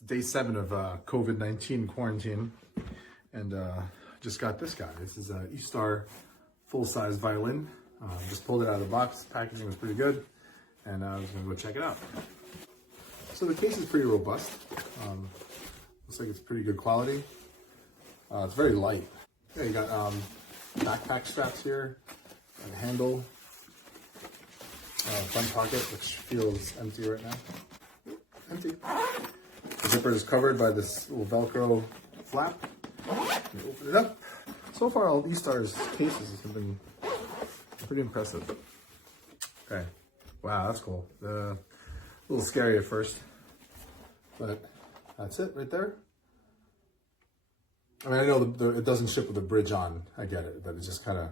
It's day 7 of COVID-19 quarantine, and just got this guy. This is an Eastar full-size violin. Just pulled it out of the box. Packaging was pretty good, and I was gonna go check it out. So the case is pretty robust. Looks like it's pretty good quality. It's very light. Yeah, you got backpack straps here, and a handle, front pocket, which feels empty right now. Empty. The zipper is covered by this little Velcro flap. You open it up. So far, all Eastar's cases have been pretty impressive. Okay. Wow, that's cool. A little scary at first, but that's it right there. I mean, I know it doesn't ship with the bridge on. I get it, but it's just kind of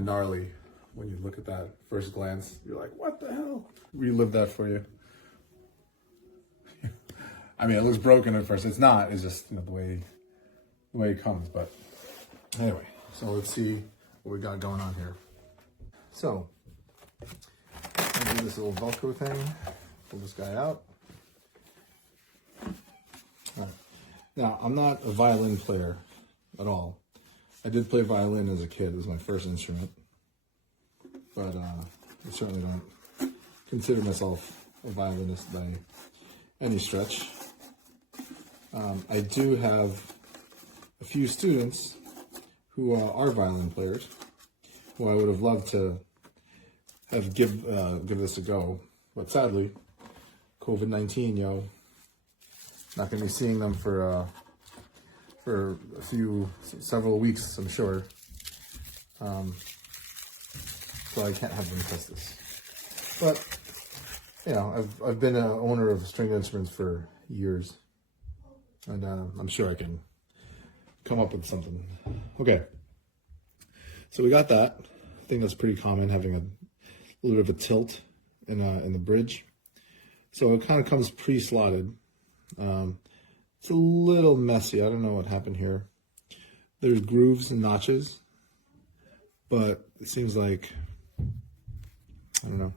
gnarly when you look at that first glance. You're like, what the hell? Relive that for you. I mean, it looks broken at first. It's not. It's just, you know, the way it comes. But anyway, so let's see what we got going on here. So I'll do this little Velcro thing. Pull this guy out. All right. Now, I'm not a violin player at all. I did play violin as a kid. It was my first instrument. But I certainly don't consider myself a violinist by any stretch. I do have a few students who are violin players, who I would have loved to have give this a go. But sadly, COVID-19, not going to be seeing them for several weeks, I'm sure. So I can't have them test this. But you know, I've been an owner of stringed instruments for years, and I'm sure I can come up with something. Okay, so we got that. I think that's pretty common, having a little bit of a tilt in the bridge. So it kind of comes pre-slotted. It's a little messy. I don't know what happened here. There's grooves and notches, but it seems like, I don't know,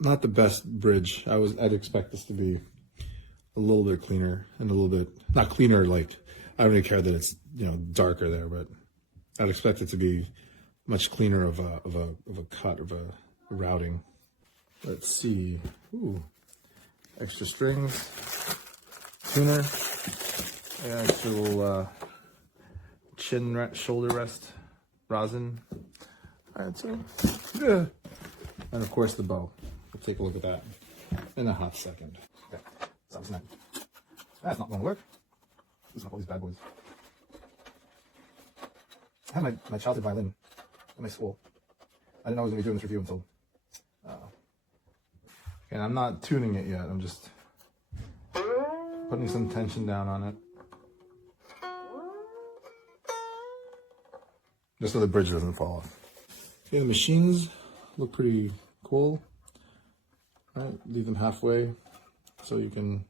not the best bridge. I'd expect this to be a little bit cleaner and a little bit, not cleaner, like, I don't really care that it's, you know, darker there, but I'd expect it to be much cleaner of a cut, of a routing. Let's see. Ooh, extra strings, tuner, and extra little shoulder rest, rosin. All right, so yeah, and of course the bow. We'll take a look at that in a hot second. Okay, sounds nice. That's not going to work. Loosen up all these bad boys. I had my childhood violin in my school. I didn't know I was going to be doing this review until. And I'm not tuning it yet. I'm just putting some tension down on it, just so the bridge doesn't fall off. Okay, the machines look pretty cool. All right, leave them halfway so you can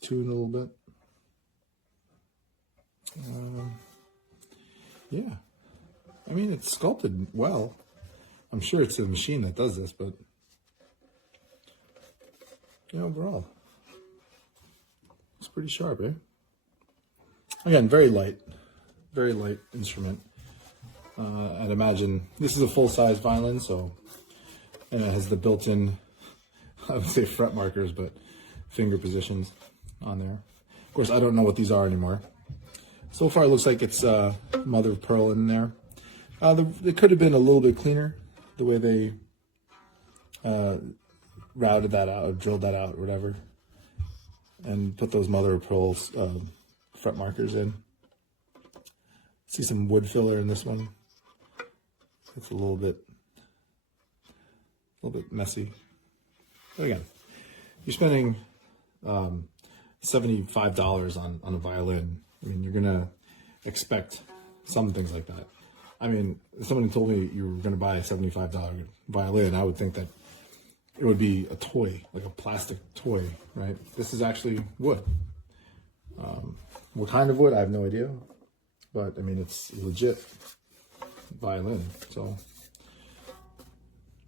tune a little bit. Yeah, I mean, it's sculpted well. I'm sure it's a machine that does this, but yeah, overall, it's pretty sharp, eh? Again, very light instrument. I'd imagine this is a full-size violin, so, and it has the built-in, I would say fret markers, but finger positions on there. Of course, I don't know what these are anymore. So far, it looks like it's mother of pearl in there. It could have been a little bit cleaner, the way they routed that out, or drilled that out, or whatever, and put those mother of pearl fret markers in. See some wood filler in this one. It's a little bit messy. But again, you're spending $75 on a violin. I mean, you're gonna expect some things like that. I mean, if someone told me you were gonna buy a $75 violin, I would think that it would be a toy, like a plastic toy, right? This is actually wood. What kind of wood, I have no idea. But, I mean, it's legit violin. So,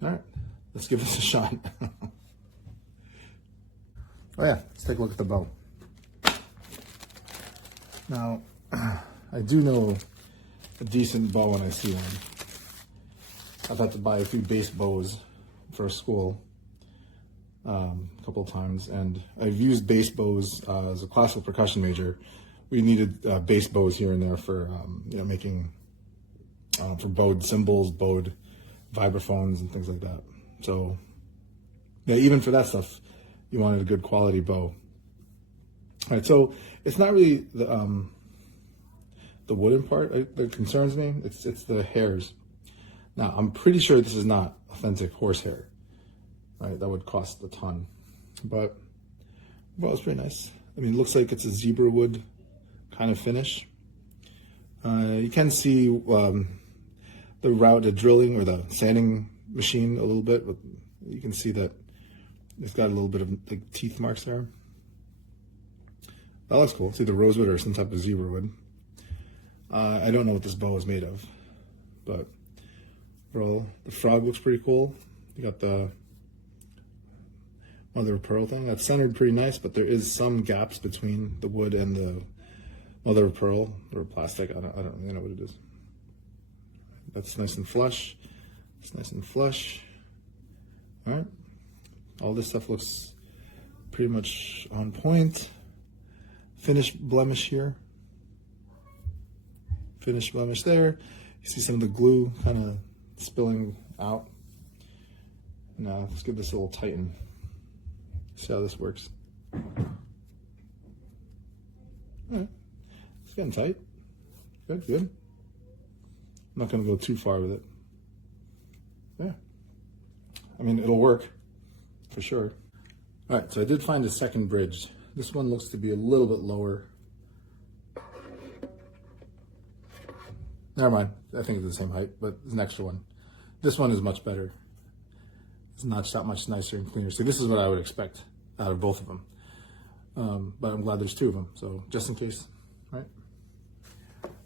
all right, let's give this a shot. Oh yeah, let's take a look at the bow. Now, I do know a decent bow when I see one. I've had to buy a few bass bows for school a couple of times, and I've used bass bows as a classical percussion major. We needed bass bows here and there for making for bowed cymbals, bowed vibraphones, and things like that. So yeah, even for that stuff, you wanted a good quality bow. All right, so it's not really the wooden part that concerns me. It's the hairs. Now, I'm pretty sure this is not authentic horsehair, right? That would cost a ton, but well, it's pretty nice. I mean, it looks like it's a zebra wood kind of finish. You can see the drilling or the sanding machine a little bit, but you can see that it's got a little bit of like teeth marks there. That looks cool. It's either rosewood or some type of zebra wood. I don't know what this bow is made of, but overall, the frog looks pretty cool. You got the mother of pearl thing. That's centered pretty nice, but there is some gaps between the wood and the mother of pearl or plastic. I don't really know what it is. That's nice and flush. It's nice and flush. All right. All this stuff looks pretty much on point. Finish blemish here. Finish blemish there. You see some of the glue kind of spilling out. Now let's give this a little tighten. See how this works. All right. It's getting tight. Good, good. I'm not going to go too far with it. Yeah. I mean, it'll work for sure. All right, so I did find a second bridge. This one looks to be a little bit lower. Never mind. I think it's the same height, but it's an extra one. This one is much better. It's not that much nicer and cleaner. So this is what I would expect out of both of them. But I'm glad there's two of them. So just in case, right?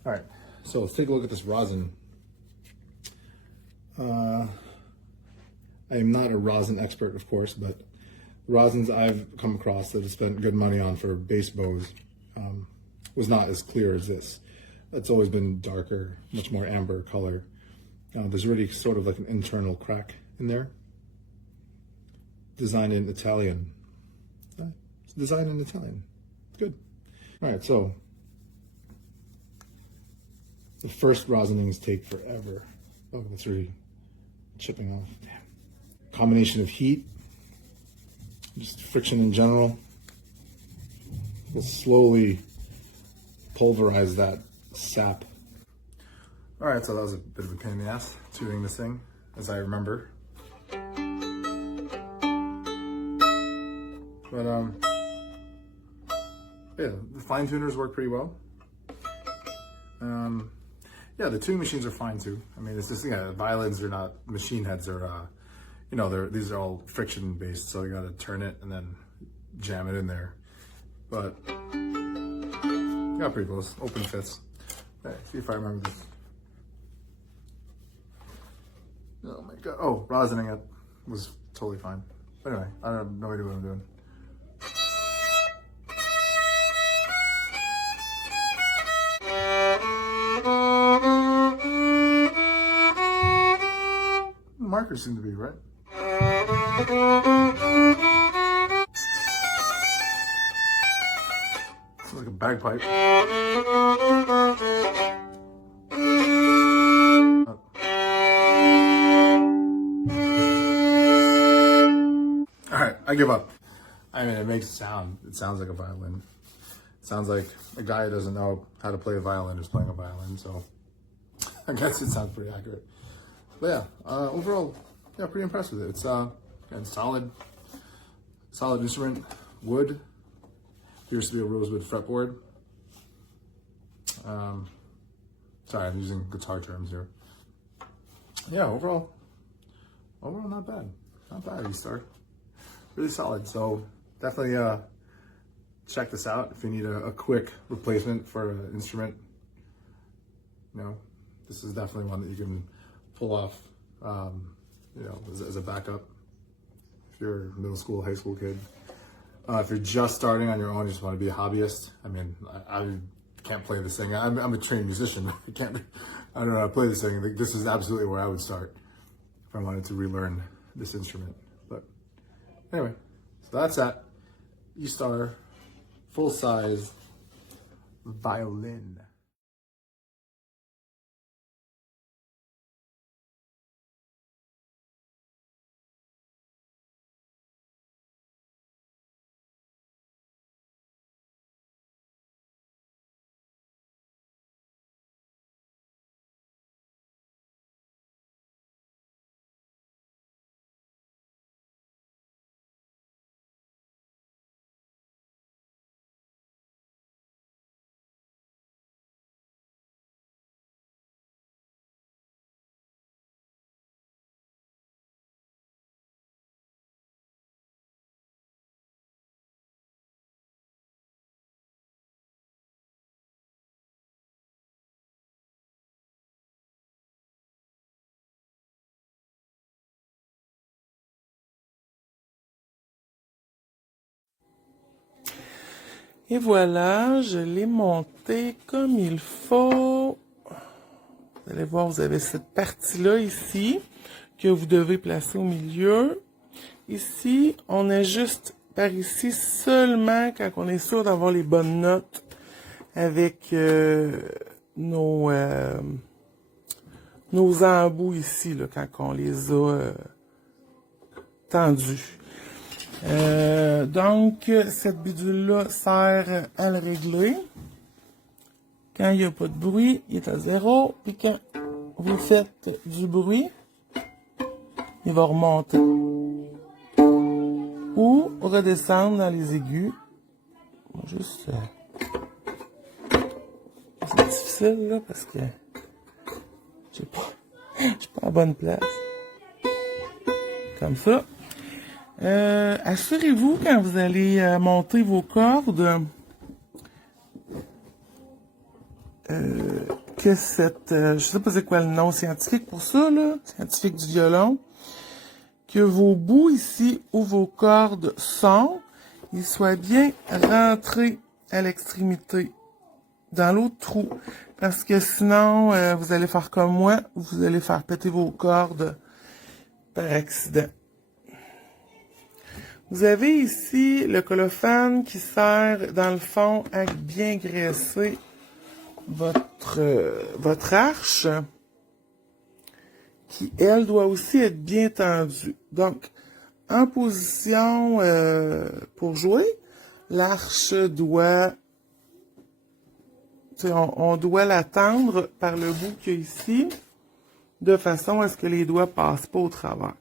All right. So let's take a look at this rosin. I am not a rosin expert, of course, but the rosins I've come across that have spent good money on for bass bows was not as clear as this. It's always been darker, much more amber color. There's already sort of like an internal crack in there. Designed in Italian. It's designed in Italian. Good. All right, so the first rosinings take forever. Oh, that's really chipping off. Damn. Combination of heat, just friction in general, will slowly pulverize that sap. All right, so that was a bit of a pain in the ass, tuning this thing, as I remember. But yeah, the fine tuners work pretty well. Yeah, the tuning machines are fine too. I mean, it's just, yeah, violins are not machine heads. They're, these are all friction based, so you got to turn it and then jam it in there. But yeah, pretty close. Open fits. Okay, see if I remember this. Oh my god! Oh, rosining it was totally fine. But anyway, I have no idea what I'm doing. Markers seem to be right. Sounds like a bagpipe. All right, I give up. I mean, it makes sound. It sounds like a violin. It sounds like a guy who doesn't know how to play a violin is playing a violin, so I guess it sounds pretty accurate. But yeah, overall, yeah, pretty impressed with it. It's again, solid instrument. Wood. Appears to be a rosewood fretboard. Sorry, I'm using guitar terms here. Yeah, overall not bad. Not bad, Eastar. Really solid. So definitely check this out if you need a quick replacement for an instrument. This is definitely one that you can pull off, as a backup if you're a middle school, high school kid. If you're just starting on your own, you just want to be a hobbyist. I mean, I can't play this thing. I'm a trained musician. I don't know how to play this thing. This is absolutely where I would start if I wanted to relearn this instrument. But anyway, so that's that Eastar full-size violin. Et voilà, je l'ai monté comme il faut. Vous allez voir, vous avez cette partie-là ici que vous devez placer au milieu. Ici, on ajuste par ici seulement quand on est sûr d'avoir les bonnes notes avec nos embouts ici, là, quand on les a tendus. Donc, cette bidule-là sert à le régler. Quand il n'y a pas de bruit, il est à 0. Puis quand vous faites du bruit, il va remonter. Ou redescendre dans les aigus. Juste... c'est difficile, là, parce que je suis pas à la bonne place. Comme ça. Assurez-vous, quand vous allez monter vos cordes, que cette... je sais pas c'est quoi le nom scientifique pour ça, là, scientifique du violon, que vos bouts ici, où vos cordes sont, ils soient bien rentrés à l'extrémité, dans l'autre trou. Parce que sinon, vous allez faire comme moi, vous allez faire péter vos cordes par accident. Vous avez ici le colophane qui sert, dans le fond, à bien graisser votre arche, qui, elle, doit aussi être bien tendue. Donc, en position pour jouer, l'arche doit... On doit la tendre par le bout qu'il y a ici, de façon à ce que les doigts passent pas au travers.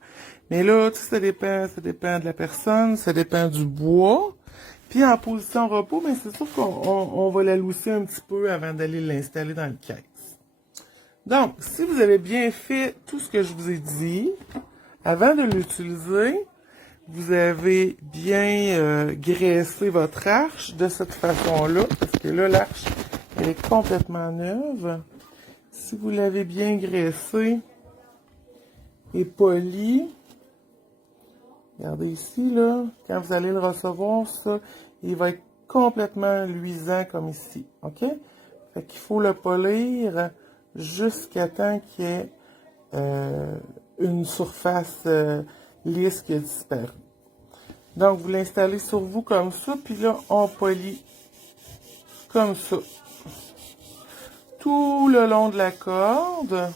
Mais là, ça dépend de la personne, ça dépend du bois. Puis en position repos, mais c'est sûr qu'on va la lousser un petit peu avant d'aller l'installer dans le caisse. Donc, si vous avez bien fait tout ce que je vous ai dit, avant de l'utiliser, vous avez bien graissé votre arche de cette façon-là, parce que là, l'arche, elle est complètement neuve. Si vous l'avez bien graissé et poli, regardez ici, là, quand vous allez le recevoir, ça, il va être complètement luisant comme ici, OK? Fait qu'il faut le polir jusqu'à temps qu'il y ait une surface lisse qui a disparu. Donc, vous l'installez sur vous comme ça, puis là, on polit comme ça. Tout le long de la corde.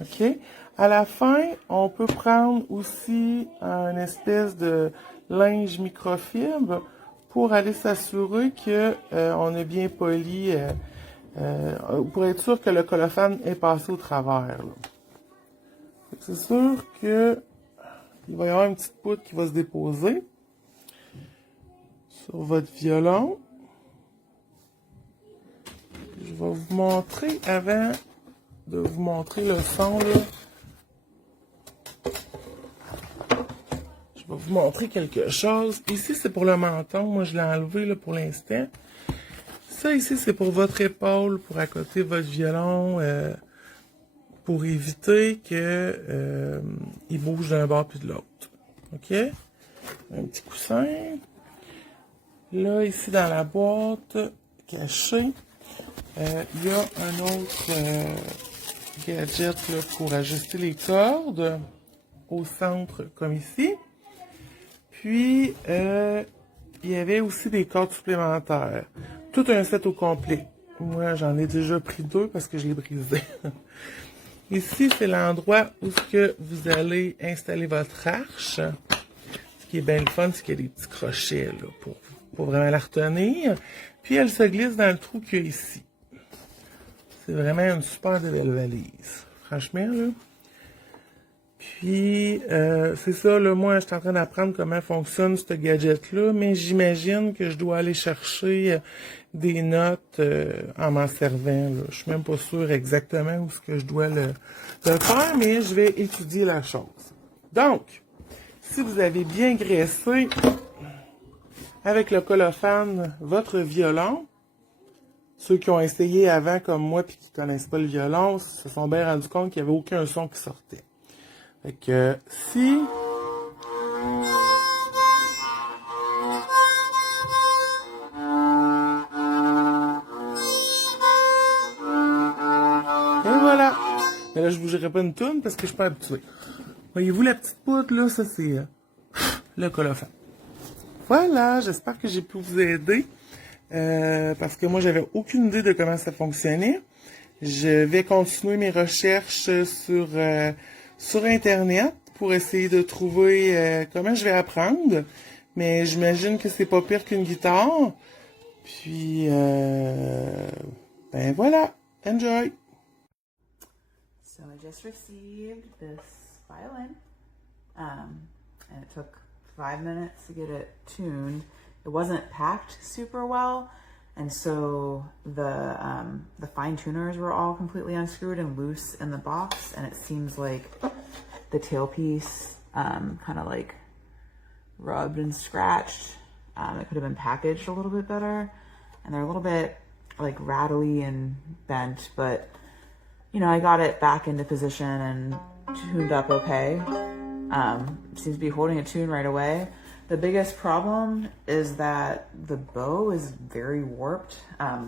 OK? À la fin, on peut prendre aussi une espèce de linge microfibre pour aller s'assurer que on est bien poli, pour être sûr que le colophane est passé au travers. C'est sûr que il va y avoir une petite poudre qui va se déposer sur votre violon. Je vais vous montrer, avant de vous montrer le son, là, je vais vous montrer quelque chose. Ici, c'est pour le menton. Moi, je l'ai enlevé là, pour l'instant. Ça, ici, c'est pour votre épaule, pour accoter votre violon, pour éviter que il bouge d'un bord puis de l'autre. OK? Un petit coussin. Là, ici, dans la boîte cachée, il y a un autre gadget là, pour ajuster les cordes au centre, comme ici. Puis, il y avait aussi des cordes supplémentaires. Tout un set au complet. Moi, j'en ai déjà pris 2 parce que je l'ai brisé. Ici, c'est l'endroit où vous allez installer votre arche. Ce qui est bien le fun, c'est qu'il y a des petits crochets là, pour vraiment la retenir. Puis, elle se glisse dans le trou qu'il y a ici. C'est vraiment une super belle valise. Franchement, là. Puis, c'est ça, là, moi, je suis en train d'apprendre comment fonctionne ce gadget-là, mais j'imagine que je dois aller chercher des notes en m'en servant, là. Je suis même pas sûre exactement où est-ce que je dois le faire, mais je vais étudier la chose. Donc, si vous avez bien graissé avec le colophane votre violon, ceux qui ont essayé avant comme moi puis qui connaissent pas le violon se sont bien rendus compte qu'il n'y avait aucun son qui sortait. Fait que si et voilà. Mais là je bougerai pas une toune parce que je suis pas habitué. Voyez-vous la petite poutre là, ça c'est le colophane. Voilà, j'espère que j'ai pu vous aider. Parce que moi, j'avais aucune idée de comment ça fonctionnait. Je vais continuer mes recherches sur Internet pour essayer de trouver comment je vais apprendre. Mais j'imagine que c'est pas pire qu'une guitare. Puis, ben voilà. Enjoy! So I just received this violin, and it took 5 minutes to get it tuned. It wasn't packed super well, and so the fine tuners were all completely unscrewed and loose in the box, and it seems like the tailpiece kind of like rubbed and scratched. It could have been packaged a little bit better, and they're a little bit like rattly and bent, but you know, I got it back into position and tuned up okay. Seems to be holding a tune right away. The biggest problem is that the bow is very warped.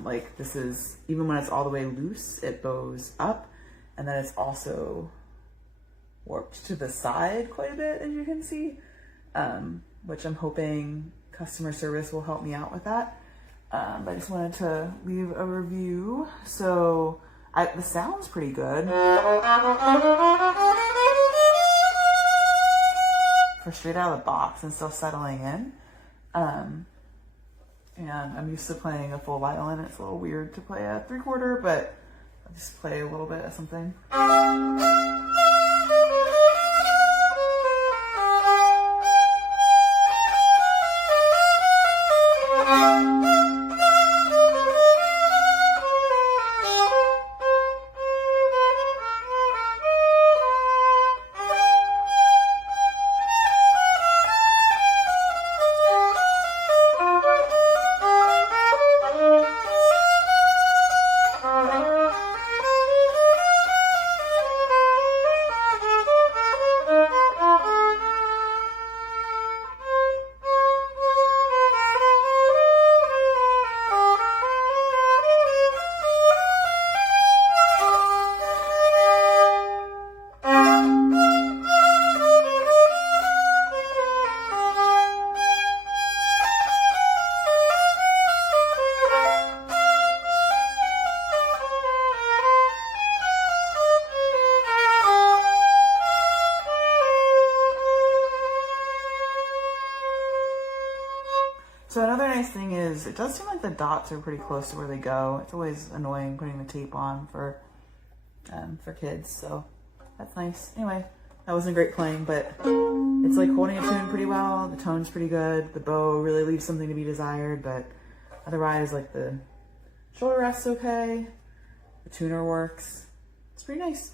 Like this is, even when it's all the way loose, it bows up, and then it's also warped to the side quite a bit, as you can see, which I'm hoping customer service will help me out with that. But I just wanted to leave a review. So the sound's pretty good. For straight out of the box and still settling in. And I'm used to playing a full violin. It's a little weird to play a 3/4, but I'll just play a little bit of something. So another nice thing is it does seem like the dots are pretty close to where they go. It's always annoying putting the tape on for kids, so that's nice. Anyway, that wasn't great playing, but it's like holding a tune pretty well. The tone's pretty good. The bow really leaves something to be desired, but otherwise, like the shoulder rest's okay. The tuner works. It's pretty nice.